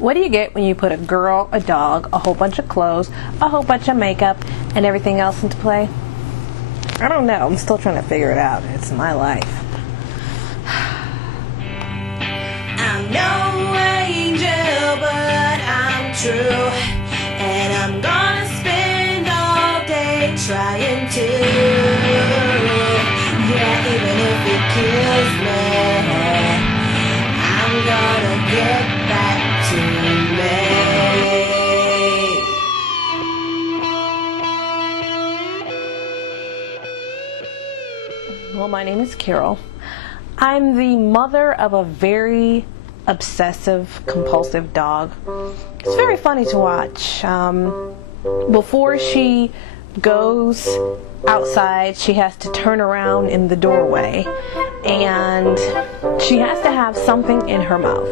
What do you get when you put a girl, a dog, a whole bunch of clothes, a whole bunch of makeup, and everything else into play? I don't know. I'm still trying to figure it out. It's my life. I'm no angel, but I'm true. And I'm gonna spend all day trying to. Yeah, even if it kills me, I'm gonna get back to me. Well, my name is Carol. I'm the mother of a very obsessive, compulsive dog. It's very funny to watch. Before she goes outside, she has to turn around in the doorway, and she has to have something in her mouth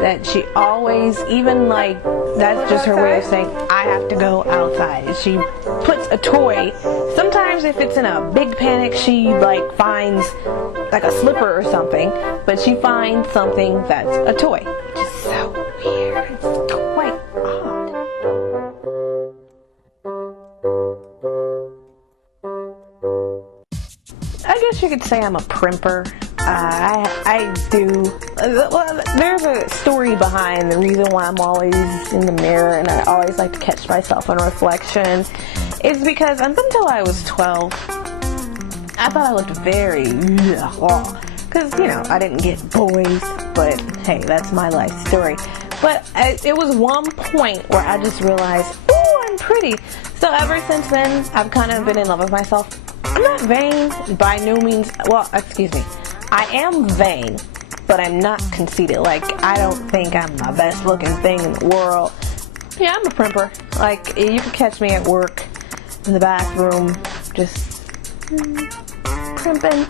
that she always, even like, that's just her way of saying, I have to go outside. She puts a toy. Sometimes if it's in a big panic, she like finds like a slipper or something, but she finds something that's a toy, which is so weird. It's quite odd. I guess you could say I'm a primper. I do. Well, there's a story behind the reason why I'm always in the mirror and I always like to catch myself in reflection. It's because up until I was 12, I thought I looked very, because, you know, I didn't get boys, but hey, that's my life story. But it was one point where I just realized, ooh, I'm pretty. So ever since then, I've kind of been in love with myself. I'm not vain by no means. Well, excuse me. I am vain, but I'm not conceited. Like, I don't think I'm the best looking thing in the world. Yeah, I'm a primper. Like, you can catch me at work, in the bathroom, just primping,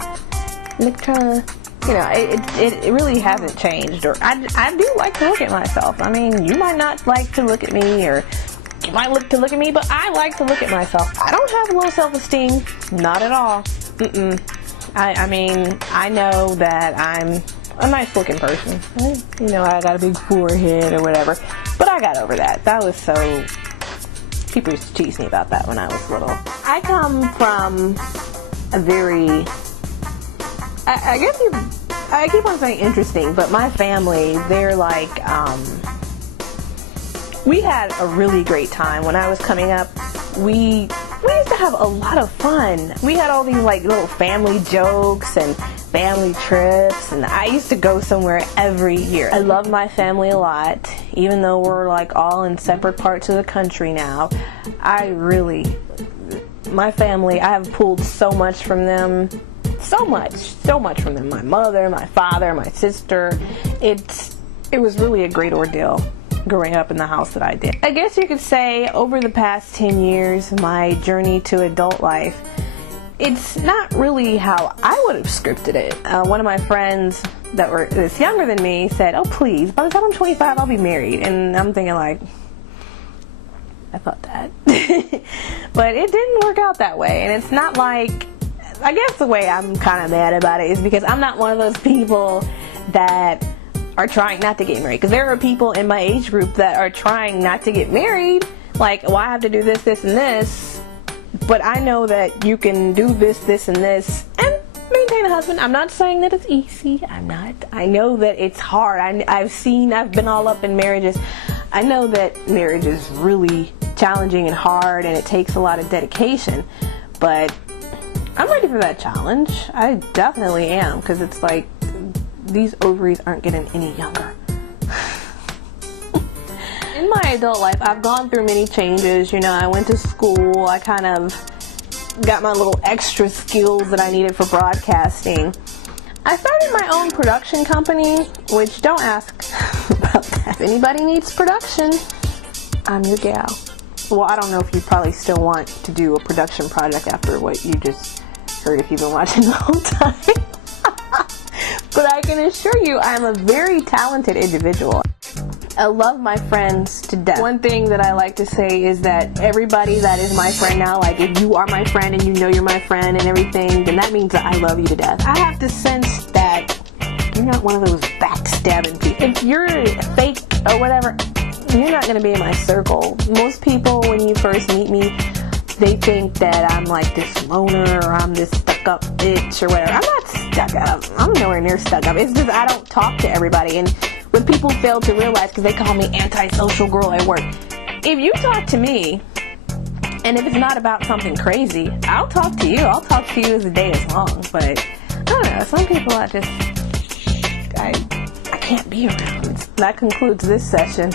like trying to, you know, it really hasn't changed. Or I do like to look at myself. I mean, you might not like to look at me, or you might look to look at me, but I like to look at myself. I don't have low self-esteem, not at all. I mean, I know that I'm a nice looking person. You know, I got a big forehead or whatever, but I got over that. That was so, people used to tease me about that when I was little. I come from a very, I guess I keep on saying interesting, but my family, they're like, we had a really great time when I was coming up. We used to have a lot of fun. We had all these like little family jokes and family trips, and I used to go somewhere every year. I love my family a lot, even though we're like all in separate parts of the country now. My family, I have pulled so much from them. So much from them. My mother, my father, my sister. It was really a great ordeal growing up in the house that I did. I guess you could say over the past 10 years, my journey to adult life, it's not really how I would have scripted it. One of my friends that's younger than me said, oh please, by the time I'm 25, I'll be married. And I'm thinking like, I thought that. But it didn't work out that way. And it's not like, I guess the way I'm kind of mad about it is because I'm not one of those people that are trying not to get married. Because there are people in my age group that are trying not to get married. Like, well, I have to do this, this, and this. But I know that you can do this, this, and this, and maintain a husband. I'm not saying that it's easy. I know that it's hard. I've been all up in marriages. I know that marriage is really challenging and hard, and it takes a lot of dedication. But I'm ready for that challenge. I definitely am, because it's like, these ovaries aren't getting any younger. In my adult life, I've gone through many changes. You know, I went to school. I kind of got my little extra skills that I needed for broadcasting. I started my own production company, which don't ask about that. If anybody needs production, I'm your gal. Well, I don't know if you probably still want to do a production project after what you just heard if you've been watching the whole time. But I can assure you I'm a very talented individual. I love my friends to death. One thing that I like to say is that everybody that is my friend now, like if you are my friend and you know you're my friend and everything, then that means that I love you to death. I have to sense that you're not one of those backstabbing people. If you're fake or whatever, you're not going to be in my circle. Most people, when you first meet me, they think that I'm like this loner or I'm this stuck-up bitch or whatever. I'm not stuck up. I'm nowhere near stuck up. It's just I don't talk to everybody. And when people fail to realize, because they call me antisocial girl at work, if you talk to me, and if it's not about something crazy, I'll talk to you. I'll talk to you as the day is long. But I don't know. Some people I can't be around. That concludes this session.